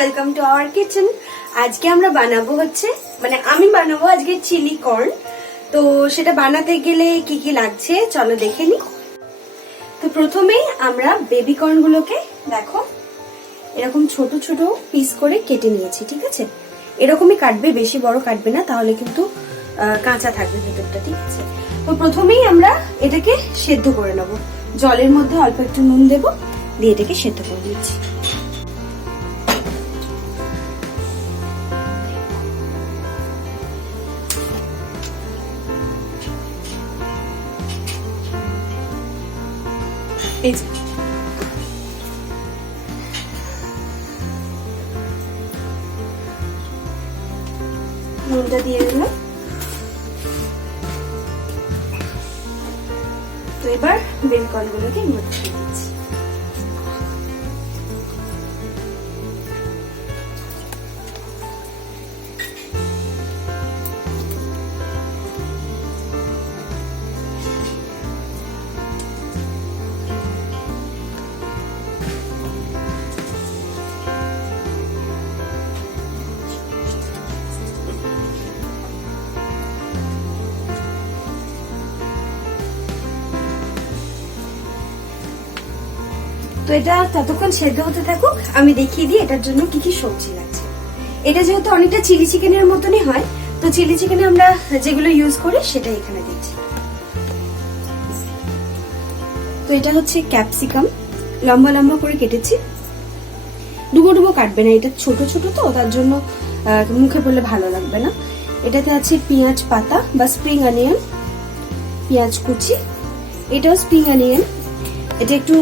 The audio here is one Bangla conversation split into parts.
Welcome to our kitchen. আজকে আমরা বানাবো আমি বানাবো আজকে চিলি কর্ন। তো সেটা বানাতে গেলে কি কি লাগছে চলো দেখে নি। তো প্রথমেই আমরা বেবি কর্ন গুলোকে দেখো এরকম ছোট ছোট পিস করে কেটে নিয়েছি, ঠিক আছে? এরকমই কাটবে, বেশি বড় কাটবে না, তাহলে কিন্তু কাঁচা থাকবে ভেতরটা, ঠিক আছে? তো প্রথমেই আমরা এটাকে সেদ্ধ করে নেব। জলের মধ্যে অল্প একটু নুন দেবো, দিয়ে এটাকে সেদ্ধ করে দিচ্ছি। এই যে নুনটা দিয়ে দিলাম। তো এবার বেবি কর্ন গুলোকে মধ্যে দিয়ে দিচ্ছি। তো এটা ততক্ষণ সেদ্ধ হতে থাকুক, আমি দেখিয়ে দিই এটার জন্য কি কি সবজি লাগছে। এটা যেহেতু অনেকটা চিলি চিকেনের মতনই হয়, তো চিলি চিকেনে আমরা যেগুলো ইউজ করি সেটাই এখানে দিচ্ছি। তো এটা হচ্ছে ক্যাপসিকাম, লম্বা লম্বা করে কেটেছি, ডুবো ডুবো কাটবে না, এটা ছোট ছোট তো তার জন্য মুখে পড়লে ভালো লাগবে না। এটাতে আছে পেঁয়াজ পাতা বা স্প্রিং অনিয়ন, পেঁয়াজ কুচি, এটাও স্প্রিং অনিয়ন। এটা একটু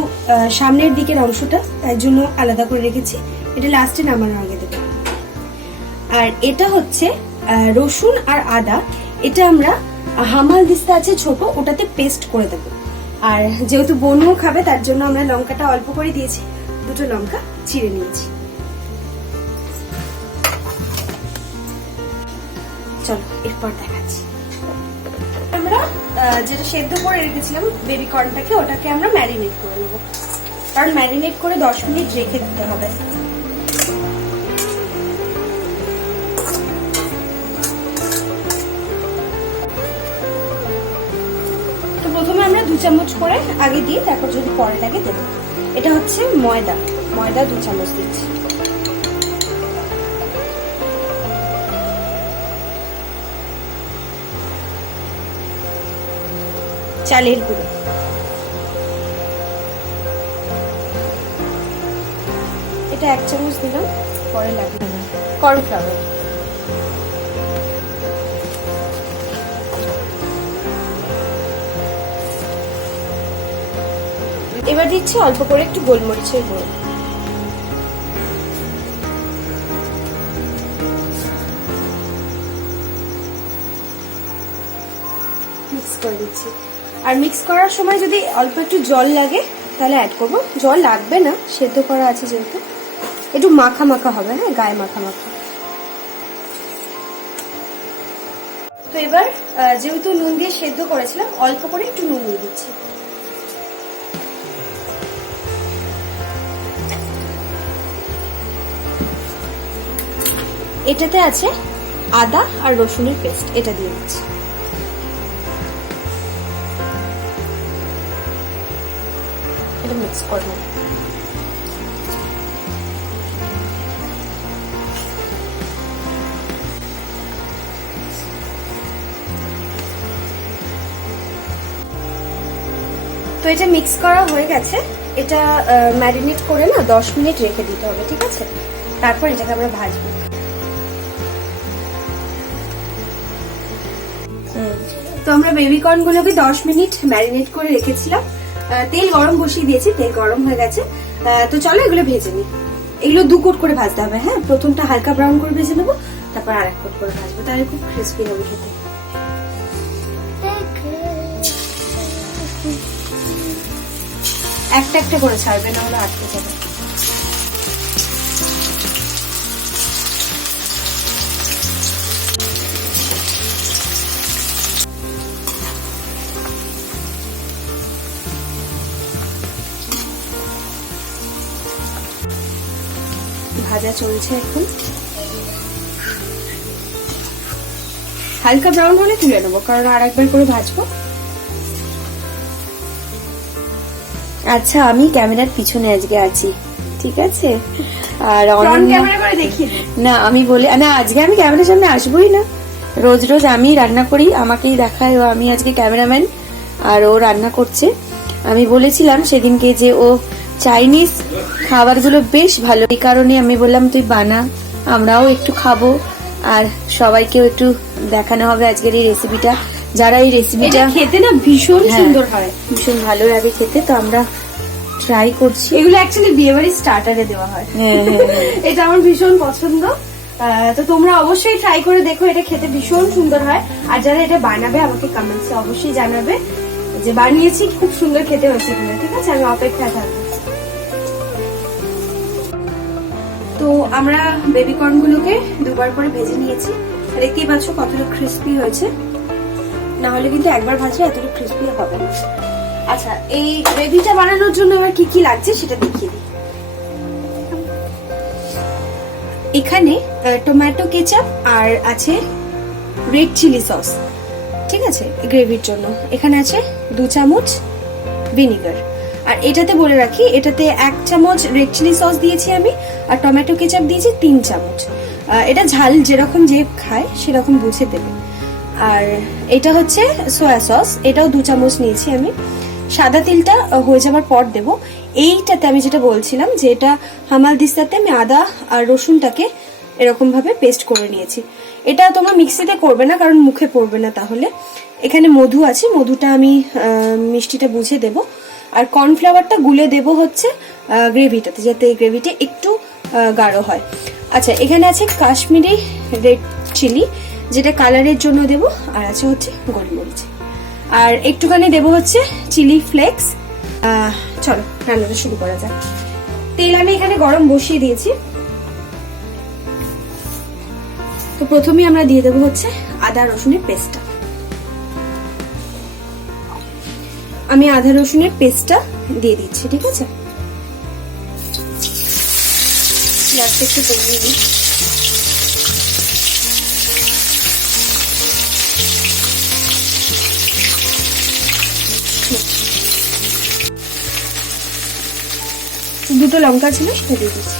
সামনের দিকের অংশটা, তার জন্য আলাদা করে রেখেছি, এটা লাস্টে নামানোর আগে দেবো। আর এটা হচ্ছে রসুন আর আদা, এটা আমরা হামাল দিস্তা আছে ছোট, ওটাতে পেস্ট করে দেবো। আর যেহেতু বোনও খাবে তার জন্য আমরা লঙ্কাটা অল্প করে দিয়েছি, দুটো লঙ্কা চিড়ে নিয়েছি। চলো এরপর দেখাচ্ছি। আমরা যেটা সেদ্ধ করে রেখেছিলাম বেবি কর্নটাকে, ওটাকে আমরা ম্যারিনেট করে নেব, কারণ ম্যারিনেট করে 10 মিনিট রেখে দিতে হবে। তো প্রথমে আমরা 2 চামচ করে আগে দিই, তারপর যদি পরে লাগে দেবো। এটা হচ্ছে ময়দা 2 চামচ দিচ্ছি। চালের গুঁড়ো, এটা 1 চামচ দিলাম, পরে লাগবে না। কর্নফ্লাওয়ার, এবার দিচ্ছি অল্প করে একটু গোলমরিচের গুঁড়ো। মিক্স করে দিচ্ছি। আর মিক্স করার সময় যদি অল্প একটু জল লাগে তাহলে অ্যাড করব, জল লাগবে না, সেদ্ধ করা আছে যেহেতু। একটু মাখা মাখা হবে, হ্যাঁ, গায়ে মাখা মাখা। তো এবার যেহেতু নুন দিয়ে সেদ্ধ করেছিলাম, অল্প করে একটু নুন দিয়ে দিচ্ছি। এটাতে আছে আদা আর রসুনের পেস্ট, এটা দিয়ে দিচ্ছি। এটা মিক্স করে নেব। তো এটা মিক্স করা হয়ে গেছে, এটা ম্যারিনেট করে না 10 মিনিট রেখে দিতে হবে, ঠিক আছে? তারপর এটাকে আমরা ভাজবো। তো আমরা বেবি কর্ন গুলোকে 10 মিনিট ম্যারিনেট করে রেখেছিলাম। তেল গরম বসিয়ে দিয়েছি, তেল গরম হয়ে গেছে। তো চলো এগুলো ভেজে নিই। এগুলো 2 কোট করে ভাজতে হবে, হ্যাঁ। প্রথমটা হালকা ব্রাউন করে ভেজে নেবো, তারপর আর 1 কোট করে ভাজবো, তাহলে খুব ক্রিস্পি হবে খেতে। একটা একটা করে ছাড়বে, না হলে আটকে যাবে। ভাজা চলছে এখন। হালকা ব্রাউন হলে তুলে নেবো, কারণ আর একবার করে ভাজবো। আচ্ছা, আমি ক্যামেরার পিছনে আজকে আছি, ঠিক আছে? আর না, আমি বলি না, আজকে আমি ক্যামেরার সামনে আসবোই না। রোজ রোজ আমি রান্না করি, আমাকেই দেখায়, ও আমি আজকে ক্যামেরাম্যান আর ও রান্না করছে। আমি বলেছিলাম সেদিনকে যে ও চাইনিজ খাবারগুলো বেশ ভালো, এই কারণে আমি বললাম তুই বানা, আমরাও একটু খাবো আর সবাইকেও একটু দেখানো হবে আজকের এই রেসিপিটা। যারা এই রেসিপিটা খেতে না ভীষণ সুন্দর হয়, ভীষণ ভালো লাগে খেতে, তো আমরা ট্রাই করছি। এগুলো অ্যাকচুয়ালি বিয়ে বাড়ির স্টার্টারে দেওয়া হয়। এটা আমার ভীষণ পছন্দ, তো তোমরা অবশ্যই ট্রাই করে দেখো, এটা খেতে ভীষণ সুন্দর হয়। আর যারা এটা বানাবে আমাকে কমেন্টসে অবশ্যই জানাবে যে বানিয়েছি খুব সুন্দর খেতে হয়েছে কিনা, ঠিক আছে? আমি অপেক্ষায় থাকবো। তো আমরা বেবি কর্ন গুলোকে দুবার করে ভেজে নিয়েছি, দেখতেই পাচ্ছ কতটা ক্রিস্পি হয়েছে, না হলে কিন্তু একবার ভাজলে এতটা ক্রিস্পি হবে না। আচ্ছা, এই গ্রেভিটা বানানোর জন্য এবার কি কি লাগছে সেটা দেখিয়ে দিই। এখানে টমেটো কেচাপ আর আছে রেড চিলি সস, ঠিক আছে? গ্রেভির জন্য এখানে আছে 2 চামচ ভিনিগার। আর এটাতে বলে রাখি, এটাতে 1 চামচ রেড চিলি সস দিয়েছি আমি, আর টমেটো কেচাপ দিয়েছি 3 চামচ। এটা ঝাল যেরকম যে খায় সেরকম বুঝে দেবে। আর এটা হচ্ছে সয়া সস, এটাও 2 চামচ নিয়েছি আমি। সাদা তিলটা হয়ে যাবার পর দেব। এইটাতে আমি যেটা বলছিলাম যে এটা হামালদিস্তাতে আমি আদা আর রসুনটাকে এরকম ভাবে পেস্ট করে নিয়েছি। এটা তোমরা মিক্সিতে করবে না, কারণ মুখে পড়বে না তাহলে। এখানে মধু আছে, মধুটা আমি মিষ্টিটা বুঝে দেব। আর কর্নফ্লাওয়ারটা গুলে দেব হচ্ছে গ্রেভিটাতে, যাতে গ্রেভিটা একটু গাঢ় হয়। আচ্ছা, এখানে আছে কাশ্মীরি রেড চিলি, যেটা কালারের জন্য দেব, আর আছে হচ্ছে গোলমরিচ, আর একটুখানি দেব হচ্ছে চিলি ফ্লেক্স। চলো রান্নাটা শুরু করা যাক। তেল আমি এখানে গরম বসিয়ে দিয়েছি। তো প্রথমেই আমরা দিয়ে দেবো হচ্ছে আদা রসুনের পেস্টটা। আমি আদা রসুনের পেস্টটা দিয়ে দিচ্ছি, ঠিক আছে? গ্যাসটা একটু কমিয়ে দিই। দুটো লঙ্কা ছিল সেটা দিয়ে দিচ্ছি।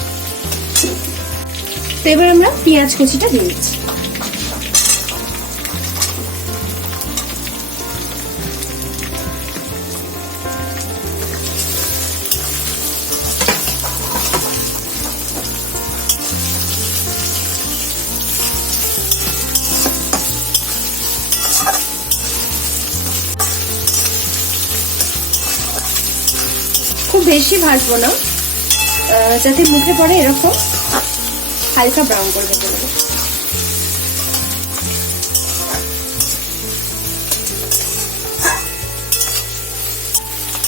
তো এবার আমরা পেঁয়াজ কুচিটা দিয়ে দিচ্ছি। খুব বেশি ভাজবো না, যাতে মুখে পড়ে এরকম হালকা ব্রাউন করে দেবো।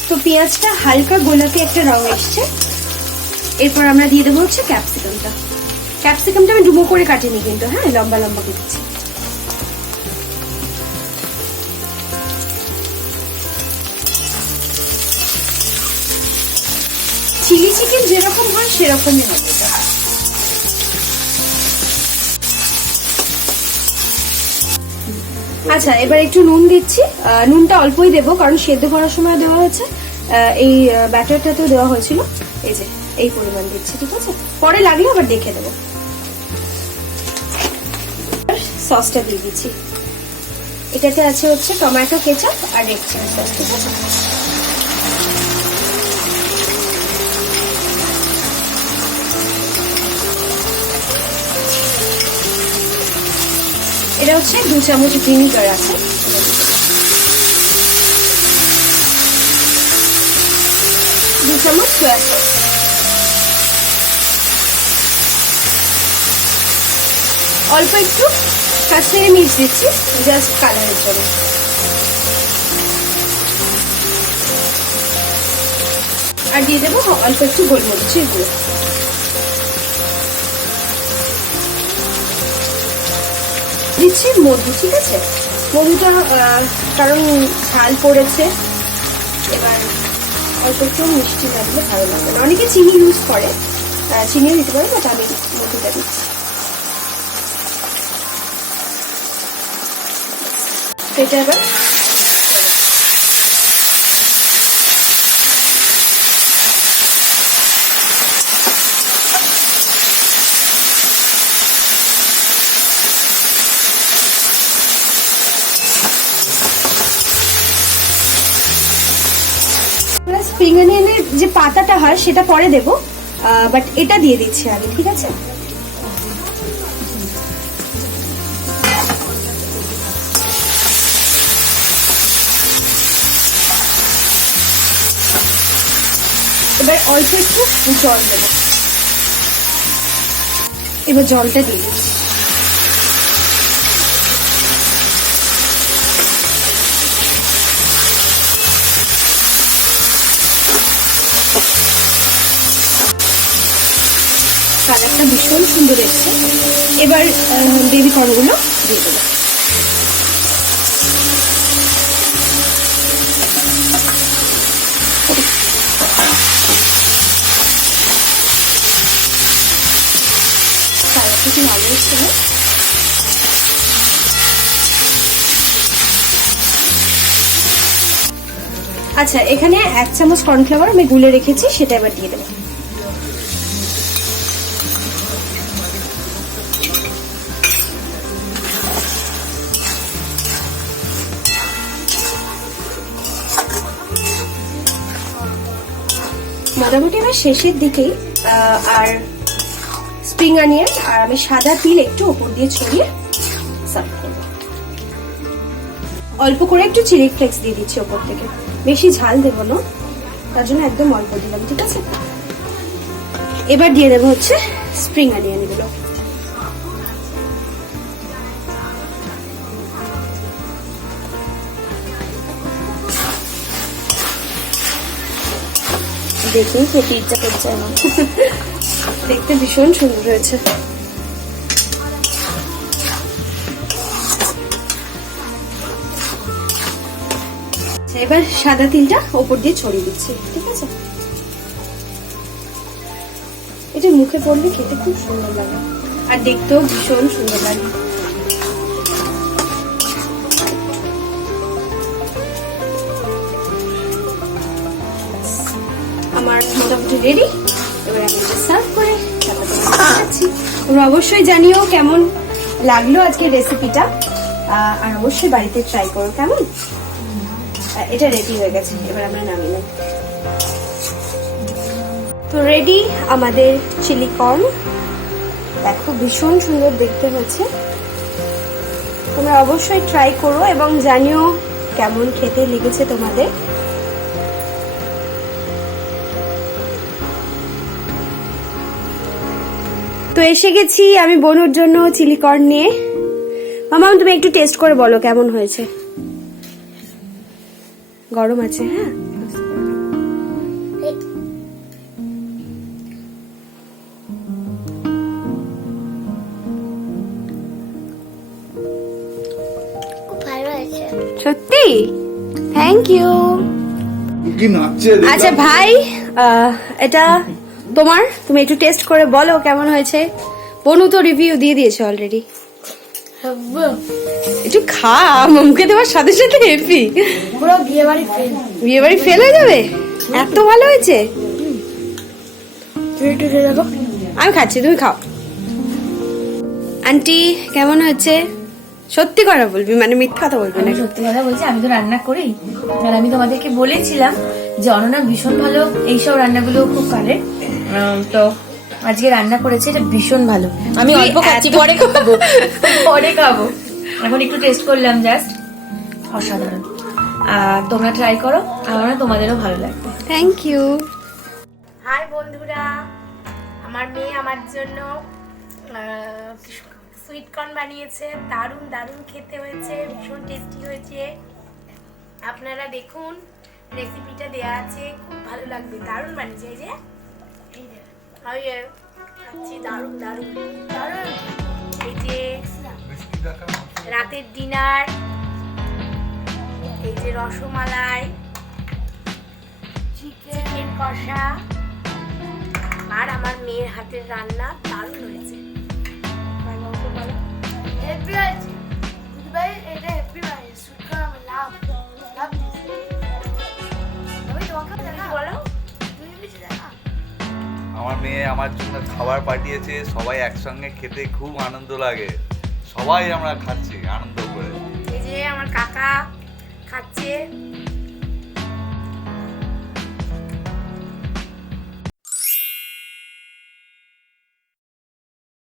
তো পেঁয়াজটা হালকা গোলাপি একটা রং এসছে। এরপর আমরা দিয়ে দেবো হচ্ছে ক্যাপসিকামটা। ক্যাপসিকামটা আমি ডুবো করে কাটিনি কিন্তু, হ্যাঁ, লম্বা লম্বা কেটেছি। চিলি চিকেন যেরকম হয় সেরকমই হবে এটা। আচ্ছা, এবার একটু নুন দিচ্ছি। নুনটা অল্পই দেবো, কারণ সেদ্ধ করার সময় দেওয়া হয়েছে, এই ব্যাটারটাতেও দেওয়া হয়েছিল। এই যে এই পরিমাণ দিচ্ছি, ঠিক আছে? পরে লাগলে আবার দেখে দেবো। সসটা দিয়ে দিচ্ছি। এটাতে আছে হচ্ছে টমেটো কেচাপ আর রেড চিলি সস, ঠিক আছে? এটা হচ্ছে 2 চামচ ভিনিগার আছে, 2 চামচ সয়া সস, অল্প একটু কাশ্মীরি মির্চ দিচ্ছি জাস্ট কালারের জন্য। আর দিয়ে দেবো অল্প একটু গোলমরিচের গুঁড়ো। দিচ্ছি মধু, ঠিক আছে? মধুটা কারণ ঝাল পড়েছে, এবার অল্প একটু মিষ্টি লাগলে ভালো লাগবে না। অনেকে চিনি ইউজ করে, চিনিও দিতে পারো, বাট আমি মধুটা দিচ্ছি। এটা এবার স্প্রিং অনিয়নের যে পাতাটা হয় সেটা পরে দেবো, বাট এটা দিয়ে দিচ্ছি আগে, ঠিক আছে? এবার অল্প একটু জল দেবো, এবার জলটা দিয়ে দিচ্ছি। কালারটা ভীষণ সুন্দর এসছে। এবার বেবি কর্নগুলো দিয়ে দেবো। কালারটা কি ভালো এসছে? আচ্ছা, এখানে 1 চামচ কর্নফ্লাওয়ার আমি গুলে রেখেছি, সেটা এবার দিয়ে দেবো। মোটামুটি আমার শেষের দিকেই, আর স্প্রিং অনিয়ন আর আমি সাদা তিল একটু উপর দিয়ে ছড়িয়ে সার্ভ করব। অল্প করে একটু চিলি ফ্লেক্স দিয়ে দিচ্ছি ওপর থেকে, বেশি ঝাল দেবো না, তার জন্য একদম অল্প দিলাম, ঠিক আছে? এবার দিয়ে দেবো হচ্ছে স্প্রিং অনিয়ন গুলো। দেখেই খেতে ইচ্ছা করছে আমার। দেখতে ভীষণ সুন্দর হয়েছে। এবার সাদা তিলটা ওপর দিয়ে ছড়িয়ে দিচ্ছি, ঠিক আছে? এটা মুখে পড়লে খেতে খুব সুন্দর লাগে আর দেখতেও ভীষণ সুন্দর লাগে। আমার মোটামুটি রেডি। এবার আমি এটা সার্ভ করে খাচ্ছি। তোমরা অবশ্যই জানিও কেমন লাগলো আজকের রেসিপিটা, আর অবশ্যই বাড়িতে ট্রাই করো, কেমন? এটা রেডি হয়ে গেছে, এবার আমরা নামিয়ে নেব। তো রেডি আমাদের চিলি কর্ন, দেখো ভীষণ সুন্দর দেখতে হয়েছে। তোমরা অবশ্যই ট্রাই করো এবং জানিও কেমন খেতে লেগেছে তোমাদের। তো এসে গেছি আমি বনুর জন্য চিলি কর্ন নিয়ে। মামা, তুমি একটু টেস্ট করে বলো কেমন হয়েছে। গরম আছে, হ্যাঁ? সত্যি? Thank you. আচ্ছা ভাই, এটা তোমার, তুমি একটু টেস্ট করে বলো কেমন হয়েছে। বনু তো রিভিউ দিয়ে দিয়েছে অলরেডি। একটু খা, মুখে দেওয়ার সাথে সাথে হেপি। পুরো বিয়ে বাড়ি ফেল হয়ে যাবে, এত ভালো হয়েছে। আমি খাচ্ছি, তুমি খাও। আন্টি কেমন হয়েছে? সত্যি কথা বলবি, মানে মিথ্যা কথা বলবি না? সত্যি কথা বলছি, আমি তো রান্না করি, আর আমি তোমাদেরকে বলেছিলাম যে অনন্যা ভীষণ ভালো এইসব রান্নাগুলো খুব পারে, তো আজকে রান্না করেছে, এটা ভীষণ ভালো। আমি অল্প খাচ্ছি, পরে খাবো, পরে খাবো। এখন একটু টেস্ট করলাম, জাস্ট অসাধারণ। তোমরা ট্রাই করো, আমার তোমাদেরও ভালো লাগবে। Thank you. হাই বন্ধুরা, আমার মেয়ে আমার জন্য সুইট কর্ন বানিয়েছে, দারুণ দারুণ খেতে হয়েছে, ভীষণ টেস্টি হয়েছে। আপনারা দেখুন, রেসিপিটা দেয়া আছে, খুব ভালো লাগবে, দারুণ বানিয়েছে। এই যে খাচ্ছি, দারুণ দারুণ দারুণ। এই যে রাতের ডিনার, এই যে রসমালাই, চিকেন কষা, আর আমার মেয়ের হাতের রান্না দারুণ হয়েছে। হেভি আছে ভাই, এটা হেভি ভাই, সুকাম লাভ লাভ। আমি তোমাকে দেখা বলো তুমি কিছু দেখা। আমার মেয়ে আমার জন্য খাবার পাঠিয়েছে, সবাই একসঙ্গে খেতে খুব আনন্দ লাগে, সবাই আমরা খাচ্ছি আনন্দ করে। এই যে আমার কাকা খাচ্ছে,